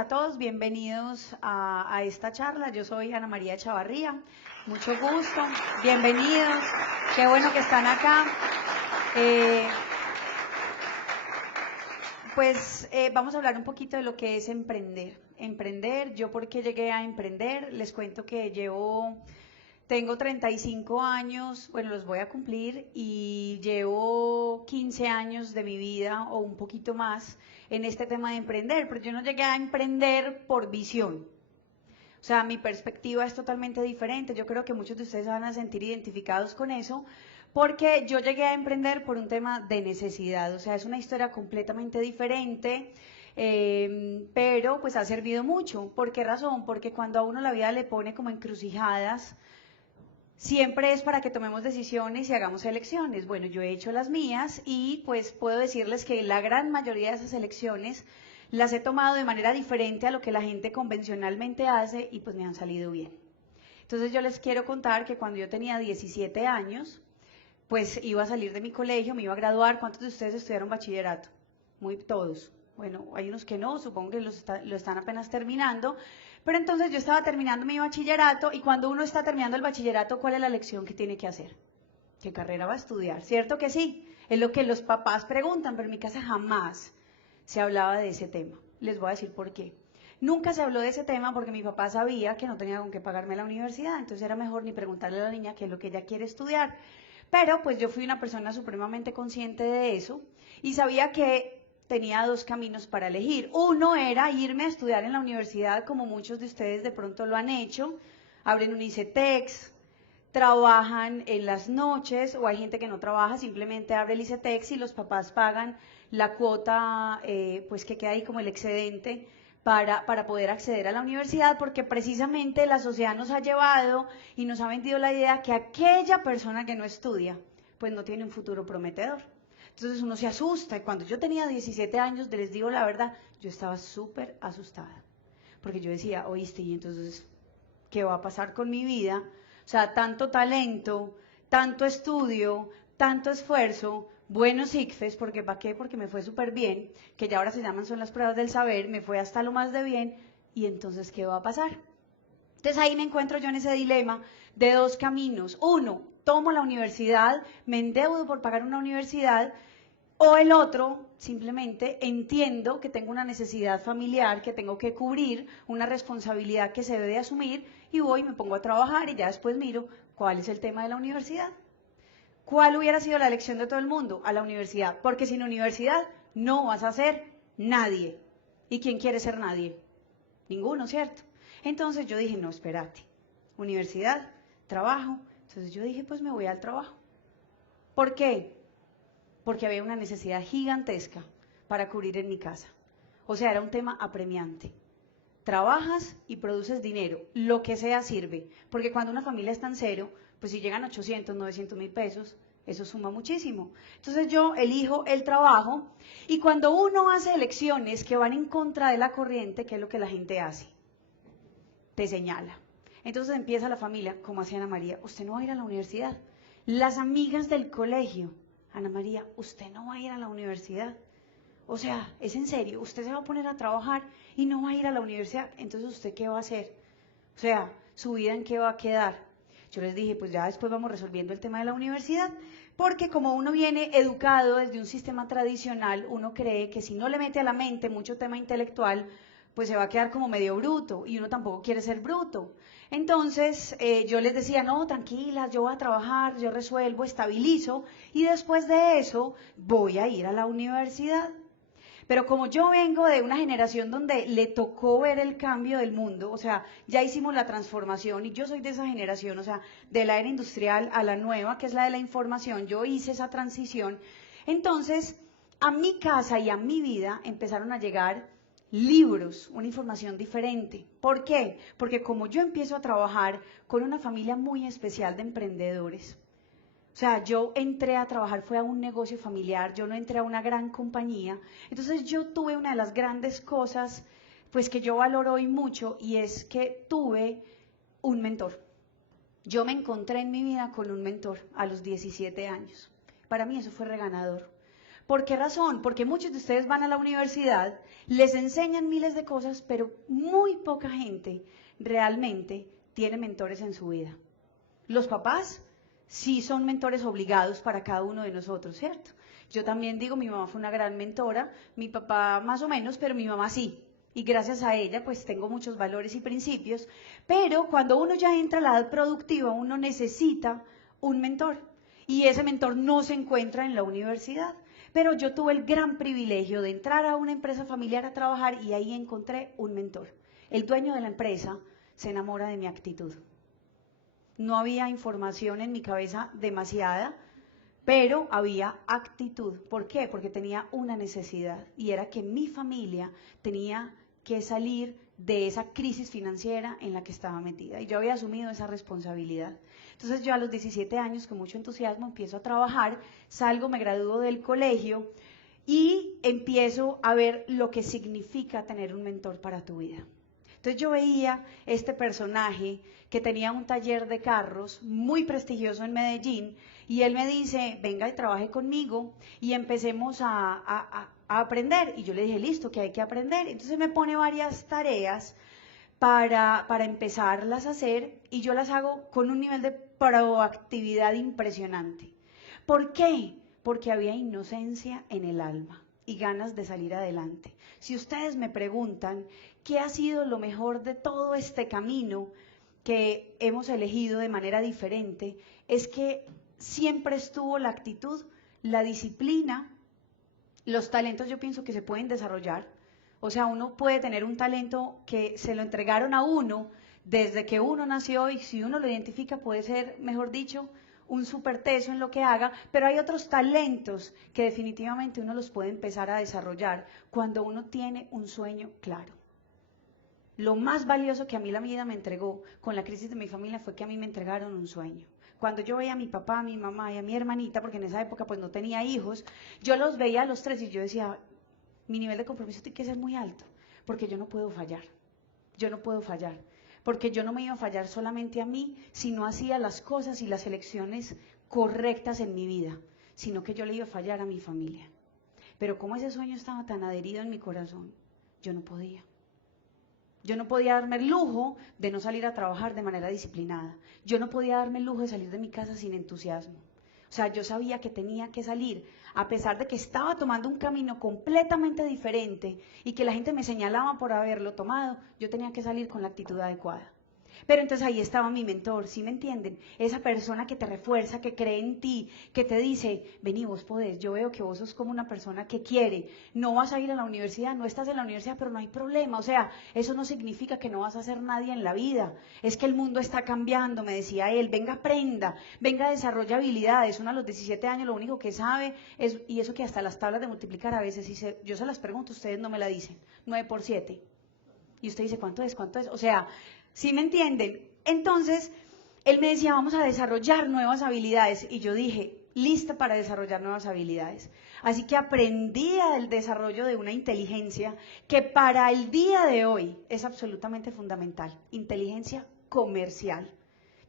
a todos, bienvenidos a esta charla. Yo soy Ana María Chavarría, mucho gusto, bienvenidos, qué bueno que están acá. Vamos a hablar un poquito de lo que es emprender. Emprender, yo por qué llegué a emprender, les cuento que tengo 35 años, bueno, los voy a cumplir y llevo 15 años de mi vida o un poquito más en este tema de emprender, pero yo no llegué a emprender por visión. O sea, mi perspectiva es totalmente diferente. Yo creo que muchos de ustedes se van a sentir identificados con eso, porque yo llegué a emprender por un tema de necesidad. O sea, es una historia completamente diferente. Pero pues ha servido mucho. ¿Por qué razón? Porque cuando a uno la vida le pone como encrucijadas, siempre es para que tomemos decisiones y hagamos elecciones. Bueno, yo he hecho las mías y pues puedo decirles que la gran mayoría de esas elecciones las he tomado de manera diferente a lo que la gente convencionalmente hace y pues me han salido bien. Entonces yo les quiero contar que cuando yo tenía 17 años, pues iba a salir de mi colegio, me iba a graduar. ¿Cuántos de ustedes estudiaron bachillerato? Todos. Bueno, hay unos que no, supongo que lo están apenas terminando. Pero entonces yo estaba terminando mi bachillerato y cuando uno está terminando el bachillerato, ¿cuál es la lección que tiene que hacer? ¿Qué carrera va a estudiar? ¿Cierto que sí? Es lo que los papás preguntan, pero en mi casa jamás se hablaba de ese tema. Les voy a decir por qué. Nunca se habló de ese tema porque mi papá sabía que no tenía con qué pagarme la universidad, entonces era mejor ni preguntarle a la niña qué es lo que ella quiere estudiar. Pero pues yo fui una persona supremamente consciente de eso y sabía que tenía dos caminos para elegir. Uno era irme a estudiar en la universidad, como muchos de ustedes de pronto lo han hecho, abren un ICETEX, trabajan en las noches, o hay gente que no trabaja, simplemente abre el ICETEX y los papás pagan la cuota, pues que queda ahí como el excedente para poder acceder a la universidad, porque precisamente la sociedad nos ha llevado y nos ha vendido la idea que aquella persona que no estudia, pues no tiene un futuro prometedor. Entonces uno se asusta, y cuando yo tenía 17 años, les digo la verdad, yo estaba súper asustada, porque yo decía, oíste, y entonces, ¿qué va a pasar con mi vida? O sea, tanto talento, tanto estudio, tanto esfuerzo, buenos ICFES, porque ¿para qué? Porque me fue súper bien, que ya ahora se llaman son las pruebas del saber, me fue hasta lo más de bien, y entonces, ¿qué va a pasar? Entonces ahí me encuentro yo en ese dilema de dos caminos. Uno, tomo la universidad, me endeudo por pagar una universidad, o el otro, simplemente entiendo que tengo una necesidad familiar, que tengo que cubrir, una responsabilidad que se debe asumir, y voy y me pongo a trabajar y ya después miro cuál es el tema de la universidad. ¿Cuál hubiera sido la elección de todo el mundo? A la universidad, porque sin universidad no vas a ser nadie. ¿Y quién quiere ser nadie? Ninguno, ¿cierto? Entonces yo dije, no, espérate, universidad, trabajo. Entonces yo dije, pues me voy al trabajo. ¿Por qué? Porque había una necesidad gigantesca para cubrir en mi casa. O sea, era un tema apremiante. Trabajas y produces dinero, lo que sea sirve, porque cuando una familia está en cero, pues si llegan 800, 900.000 pesos, eso suma muchísimo. Entonces yo elijo el trabajo, y cuando uno hace elecciones que van en contra de la corriente, ¿qué es lo que la gente hace? Te señala. Entonces empieza la familia, como hacía Ana María, usted no va a ir a la universidad. Las amigas del colegio, Ana María, usted no va a ir a la universidad. O sea, es en serio, usted se va a poner a trabajar y no va a ir a la universidad. Entonces, ¿usted qué va a hacer? O sea, ¿su vida en qué va a quedar? Yo les dije, pues ya después vamos resolviendo el tema de la universidad, porque como uno viene educado desde un sistema tradicional, uno cree que si no le mete a la mente mucho tema intelectual, pues se va a quedar como medio bruto, y uno tampoco quiere ser bruto. Entonces yo les decía, no, tranquilas, yo voy a trabajar, yo resuelvo, estabilizo, y después de eso voy a ir a la universidad. Pero como yo vengo de una generación donde le tocó ver el cambio del mundo, o sea, ya hicimos la transformación y yo soy de esa generación, o sea, de la era industrial a la nueva, que es la de la información, yo hice esa transición. Entonces, a mi casa y a mi vida empezaron a llegar libros, una información diferente. ¿Por qué? Porque como yo empiezo a trabajar con una familia muy especial de emprendedores, o sea, yo entré a trabajar, fue a un negocio familiar, yo no entré a una gran compañía. Entonces yo tuve una de las grandes cosas, pues que yo valoro hoy mucho, y es que tuve un mentor. Yo me encontré en mi vida con un mentor a los 17 años. Para mí eso fue reganador, ¿Por qué razón? Porque muchos de ustedes van a la universidad, les enseñan miles de cosas, pero muy poca gente realmente tiene mentores en su vida. Los papás sí son mentores obligados para cada uno de nosotros, ¿cierto? Yo también digo, mi mamá fue una gran mentora, mi papá más o menos, pero mi mamá sí. Y gracias a ella, pues tengo muchos valores y principios. Pero cuando uno ya entra a la edad productiva, uno necesita un mentor. Y ese mentor no se encuentra en la universidad. Pero yo tuve el gran privilegio de entrar a una empresa familiar a trabajar y ahí encontré un mentor. El dueño de la empresa se enamora de mi actitud. No había información en mi cabeza demasiada, pero había actitud. ¿Por qué? Porque tenía una necesidad y era que mi familia tenía que salir de esa crisis financiera en la que estaba metida y yo había asumido esa responsabilidad. Entonces yo a los 17 años con mucho entusiasmo empiezo a trabajar, salgo, me gradúo del colegio y empiezo a ver lo que significa tener un mentor para tu vida. Entonces yo veía este personaje que tenía un taller de carros muy prestigioso en Medellín y él me dice, venga y trabaje conmigo y empecemos a aprender. Y yo le dije, listo, que hay que aprender. Entonces me pone varias tareas para empezarlas a hacer y yo las hago con un nivel de proactividad impresionante. ¿Por qué? Porque había inocencia en el alma y ganas de salir adelante. Si ustedes me preguntan qué ha sido lo mejor de todo este camino que hemos elegido de manera diferente, es que siempre estuvo la actitud, la disciplina, los talentos yo pienso que se pueden desarrollar. O sea, uno puede tener un talento que se lo entregaron a uno desde que uno nació y si uno lo identifica puede ser, mejor dicho, un súper teso en lo que haga, pero hay otros talentos que definitivamente uno los puede empezar a desarrollar cuando uno tiene un sueño claro. Lo más valioso que a mí la vida me entregó con la crisis de mi familia fue que a mí me entregaron un sueño. Cuando yo veía a mi papá, a mi mamá y a mi hermanita, porque en esa época pues no tenía hijos, yo los veía a los tres y yo decía, mi nivel de compromiso tiene que ser muy alto, porque yo no puedo fallar, porque yo no me iba a fallar solamente a mí, si no hacía las cosas y las elecciones correctas en mi vida, sino que yo le iba a fallar a mi familia. Pero como ese sueño estaba tan adherido en mi corazón, yo no podía. Yo no podía darme el lujo de no salir a trabajar de manera disciplinada. Yo no podía darme el lujo de salir de mi casa sin entusiasmo. O sea, yo sabía que tenía que salir, a pesar de que estaba tomando un camino completamente diferente y que la gente me señalaba por haberlo tomado, yo tenía que salir con la actitud adecuada. Pero entonces ahí estaba mi mentor, ¿sí me entienden? Esa persona que te refuerza, que cree en ti, que te dice, vení, vos podés, yo veo que vos sos como una persona que quiere, no vas a ir a la universidad, no estás en la universidad, pero no hay problema, o sea, eso no significa que no vas a ser nadie en la vida, es que el mundo está cambiando, me decía él, venga, aprenda, venga, desarrolla habilidades, uno a los 17 años lo único que sabe es, y eso que hasta las tablas de multiplicar a veces, yo se las pregunto, ustedes no me la dicen, 9 por 7, y usted dice, ¿cuánto es? ¿Cuánto es? O sea, ¿sí me entienden? Entonces, él me decía, vamos a desarrollar nuevas habilidades. Y yo dije, lista para desarrollar nuevas habilidades. Así que aprendí el desarrollo de una inteligencia que para el día de hoy es absolutamente fundamental. Inteligencia comercial.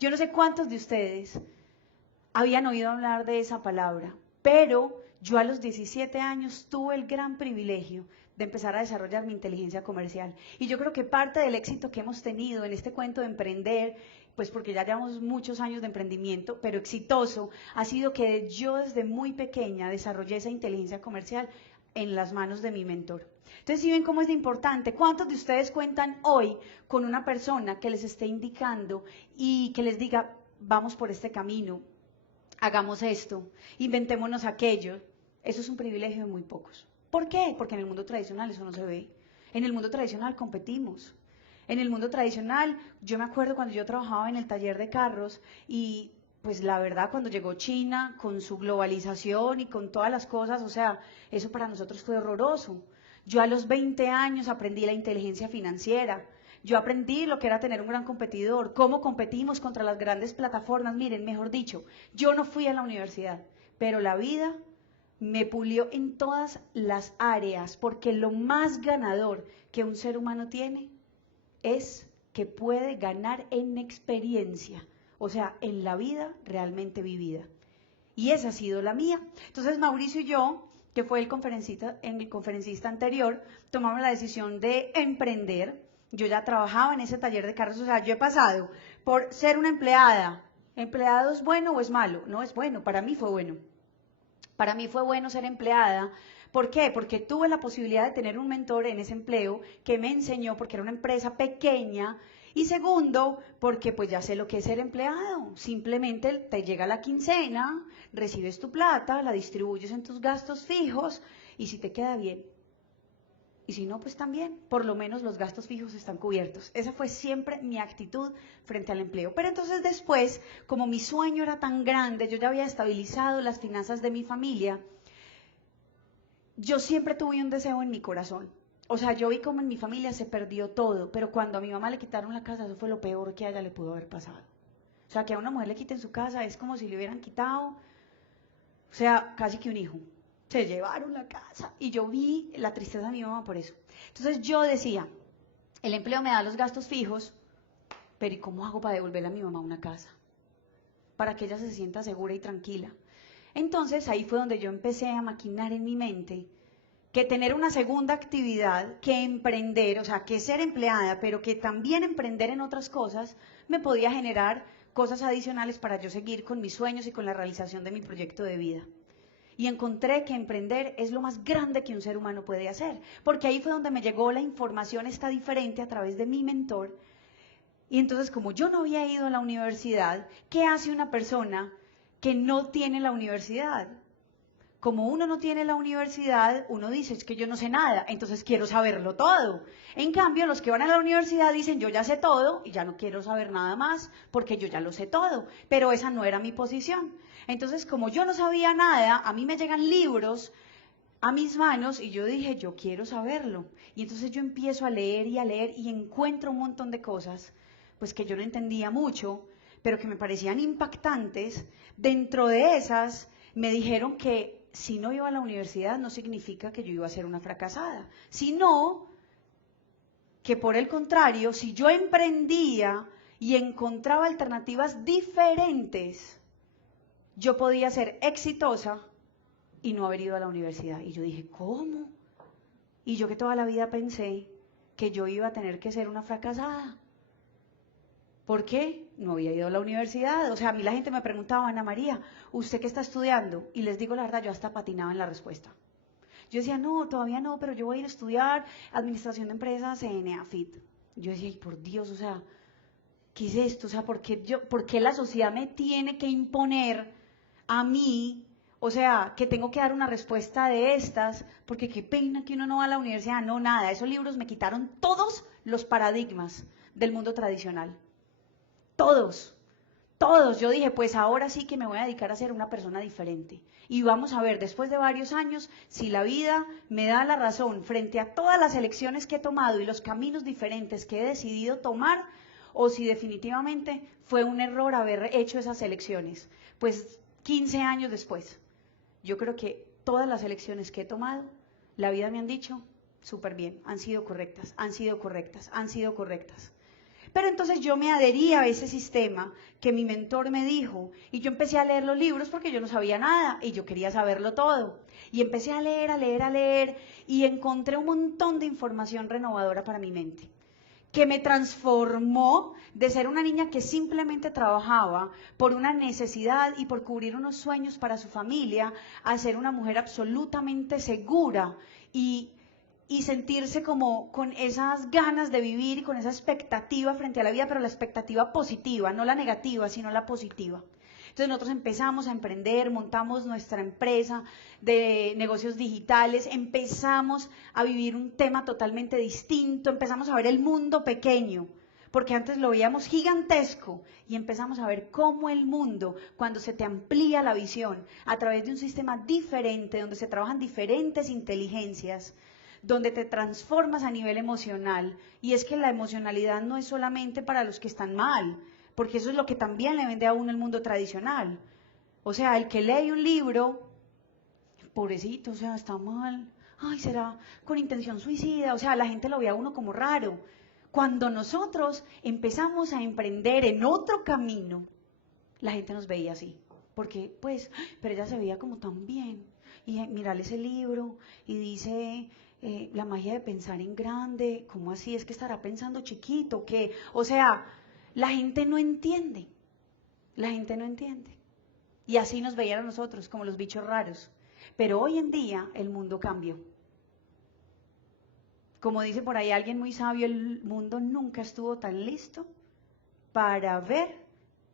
Yo no sé cuántos de ustedes habían oído hablar de esa palabra, pero yo a los 17 años tuve el gran privilegio de empezar a desarrollar mi inteligencia comercial. Y yo creo que parte del éxito que hemos tenido en este cuento de emprender, pues porque ya llevamos muchos años de emprendimiento, pero exitoso, ha sido que yo desde muy pequeña desarrollé esa inteligencia comercial en las manos de mi mentor. Entonces, ¿sí ven cómo es de importante? ¿Cuántos de ustedes cuentan hoy con una persona que les esté indicando y que les diga, vamos por este camino, hagamos esto, inventémonos aquello? Eso es un privilegio de muy pocos. ¿Por qué? Porque en el mundo tradicional eso no se ve. En el mundo tradicional competimos. En el mundo tradicional, yo me acuerdo cuando yo trabajaba en el taller de carros y pues la verdad cuando llegó China con su globalización y con todas las cosas, o sea, eso para nosotros fue horroroso. Yo a los 20 años aprendí la inteligencia financiera. Yo aprendí lo que era tener un gran competidor, cómo competimos contra las grandes plataformas. Miren, mejor dicho, yo no fui a la universidad, pero la vida me pulió en todas las áreas, porque lo más ganador que un ser humano tiene es que puede ganar en experiencia, o sea, en la vida realmente vivida. Y esa ha sido la mía. Entonces Mauricio y yo que fue el conferencista anterior, tomamos la decisión de emprender. Yo ya trabajaba en ese taller de carros, o sea, yo he pasado por ser una empleada. ¿Empleado es bueno o es malo? No es bueno, para mí fue bueno. Para mí fue bueno ser empleada. ¿Por qué? Porque tuve la posibilidad de tener un mentor en ese empleo que me enseñó, porque era una empresa pequeña. Y segundo, porque pues ya sé lo que es ser empleado. Simplemente te llega la quincena, recibes tu plata, la distribuyes en tus gastos fijos y si te queda bien. Y si no, pues también, por lo menos los gastos fijos están cubiertos. Esa fue siempre mi actitud frente al empleo. Pero entonces después, como mi sueño era tan grande, yo ya había estabilizado las finanzas de mi familia, yo siempre tuve un deseo en mi corazón. O sea, yo vi como en mi familia se perdió todo, pero cuando a mi mamá le quitaron la casa, eso fue lo peor que a ella le pudo haber pasado. O sea, que a una mujer le quiten su casa es como si le hubieran quitado, o sea, casi que un hijo. Se llevaron la casa y yo vi la tristeza de mi mamá por eso. Entonces yo decía, el empleo me da los gastos fijos, pero ¿y cómo hago para devolverle a mi mamá una casa? Para que ella se sienta segura y tranquila. Entonces ahí fue donde yo empecé a maquinar en mi mente que tener una segunda actividad, que emprender, o sea, que ser empleada, pero que también emprender en otras cosas, me podía generar cosas adicionales para yo seguir con mis sueños y con la realización de mi proyecto de vida. Y encontré que emprender es lo más grande que un ser humano puede hacer, porque ahí fue donde me llegó la información esta diferente a través de mi mentor. Y entonces, como yo no había ido a la universidad, ¿qué hace una persona que no tiene la universidad? Como uno no tiene la universidad, uno dice, es que yo no sé nada, entonces quiero saberlo todo. En cambio, los que van a la universidad dicen, yo ya sé todo y ya no quiero saber nada más porque yo ya lo sé todo. Pero esa no era mi posición. Entonces, como yo no sabía nada, a mí me llegan libros a mis manos y yo dije, yo quiero saberlo. Y entonces yo empiezo a leer y encuentro un montón de cosas, pues que yo no entendía mucho, pero que me parecían impactantes. Dentro de esas me dijeron que si no iba a la universidad no significa que yo iba a ser una fracasada, sino que por el contrario, si yo emprendía y encontraba alternativas diferentes, yo podía ser exitosa y no haber ido a la universidad. Y yo dije, ¿cómo? Y yo que toda la vida pensé que yo iba a tener que ser una fracasada. ¿Por qué? No había ido a la universidad. O sea, a mí la gente me preguntaba, Ana María, ¿usted qué está estudiando? Y les digo la verdad, yo hasta patinaba en la respuesta. Yo decía, no, todavía no, pero yo voy a ir a estudiar Administración de Empresas en EAFIT. Yo decía, ay, por Dios, o sea, ¿qué es esto? O sea, ¿por qué la sociedad me tiene que imponer a mí? O sea, que tengo que dar una respuesta de estas, porque qué pena que uno no va a la universidad. No, nada, esos libros me quitaron todos los paradigmas del mundo tradicional. Todos, todos. Yo dije, pues ahora sí que me voy a dedicar a ser una persona diferente. Y vamos a ver, después de varios años, si la vida me da la razón frente a todas las elecciones que he tomado y los caminos diferentes que he decidido tomar, o si definitivamente fue un error haber hecho esas elecciones. Pues 15 años después, yo creo que todas las elecciones que he tomado, la vida me han dicho, súper bien, han sido correctas, han sido correctas, han sido correctas. Pero entonces yo me adherí a ese sistema que mi mentor me dijo y yo empecé a leer los libros porque yo no sabía nada y yo quería saberlo todo. Y empecé a leer y encontré un montón de información renovadora para mi mente, que me transformó de ser una niña que simplemente trabajaba por una necesidad y por cubrir unos sueños para su familia, a ser una mujer absolutamente segura y sentirse como con esas ganas de vivir y con esa expectativa frente a la vida, pero la expectativa positiva, no la negativa, sino la positiva. Entonces nosotros empezamos a emprender, montamos nuestra empresa de negocios digitales, empezamos a vivir un tema totalmente distinto, empezamos a ver el mundo pequeño, porque antes lo veíamos gigantesco y empezamos a ver cómo el mundo, cuando se te amplía la visión a través de un sistema diferente, donde se trabajan diferentes inteligencias, donde te transformas a nivel emocional. Y es que la emocionalidad no es solamente para los que están mal, porque eso es lo que también le vende a uno el mundo tradicional. O sea, el que lee un libro, pobrecito, o sea, está mal, ay, será con intención suicida, o sea, la gente lo ve a uno como raro. Cuando nosotros empezamos a emprender en otro camino, la gente nos veía así, porque pues, pero ella se veía como tan bien, y mirarle ese libro y dice la magia de pensar en grande, ¿cómo así? Es que estará pensando chiquito, ¿qué? O sea, la gente no entiende, la gente no entiende. Y así nos veían a nosotros, como los bichos raros. Pero hoy en día el mundo cambió. Como dice por ahí alguien muy sabio, el mundo nunca estuvo tan listo para ver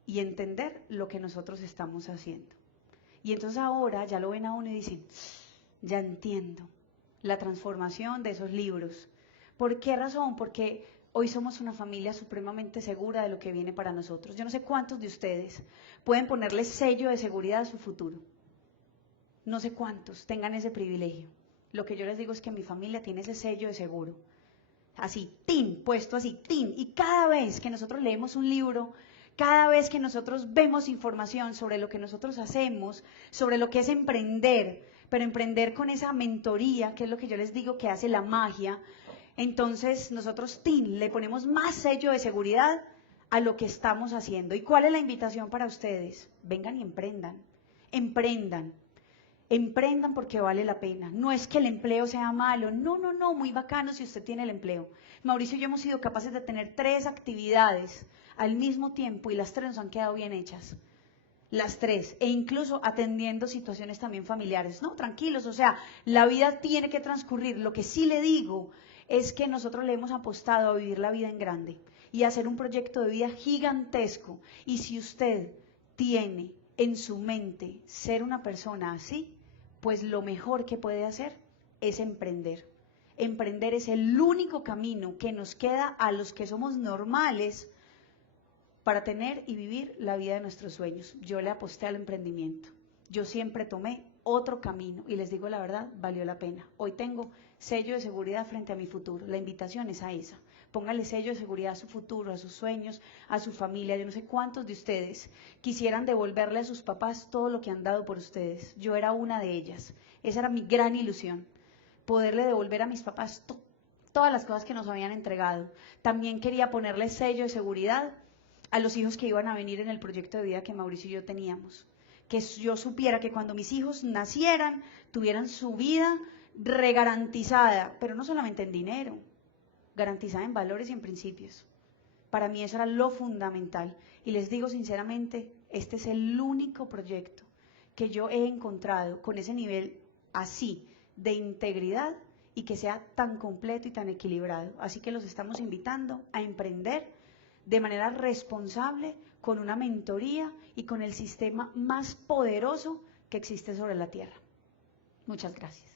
y entender lo que nosotros estamos haciendo. Y entonces ahora ya lo ven a uno y dicen, ya entiendo la transformación de esos libros. ¿Por qué razón? Porque hoy somos una familia supremamente segura de lo que viene para nosotros. Yo no sé cuántos de ustedes pueden ponerle sello de seguridad a su futuro. No sé cuántos tengan ese privilegio. Lo que yo les digo es que mi familia tiene ese sello de seguro. Así, tin, puesto así, tin. Y cada vez que nosotros leemos un libro, cada vez que nosotros vemos información sobre lo que nosotros hacemos, sobre lo que es emprender, pero emprender con esa mentoría, que es lo que yo les digo que hace la magia, entonces nosotros, tin, le ponemos más sello de seguridad a lo que estamos haciendo. ¿Y cuál es la invitación para ustedes? Vengan y emprendan, emprendan. Emprendan porque vale la pena. No es que el empleo sea malo, no, no, no, muy bacano si usted tiene el empleo. Mauricio y yo hemos sido capaces de tener 3 actividades al mismo tiempo y las 3 nos han quedado bien hechas. Las 3, e incluso atendiendo situaciones también familiares. No, tranquilos, o sea, la vida tiene que transcurrir. Lo que sí le digo es que nosotros le hemos apostado a vivir la vida en grande y a hacer un proyecto de vida gigantesco. Y si usted tiene en su mente ser una persona así, pues lo mejor que puede hacer es emprender. Emprender es el único camino que nos queda a los que somos normales para tener y vivir la vida de nuestros sueños. Yo le aposté al emprendimiento. Yo siempre tomé otro camino y les digo la verdad, valió la pena. Hoy tengo sello de seguridad frente a mi futuro. La invitación es a esa. Póngale sello de seguridad a su futuro, a sus sueños, a su familia. Yo no sé cuántos de ustedes quisieran devolverle a sus papás todo lo que han dado por ustedes. Yo era una de ellas. Esa era mi gran ilusión, poderle devolver a mis papás todas las cosas que nos habían entregado. También quería ponerle sello de seguridad a los hijos que iban a venir en el proyecto de vida que Mauricio y yo teníamos. Que yo supiera que cuando mis hijos nacieran, tuvieran su vida regarantizada, pero no solamente en dinero, garantizada en valores y en principios. Para mí eso era lo fundamental. Y les digo sinceramente, este es el único proyecto que yo he encontrado con ese nivel así de integridad y que sea tan completo y tan equilibrado. Así que los estamos invitando a emprender de manera responsable, con una mentoría y con el sistema más poderoso que existe sobre la Tierra. Muchas gracias.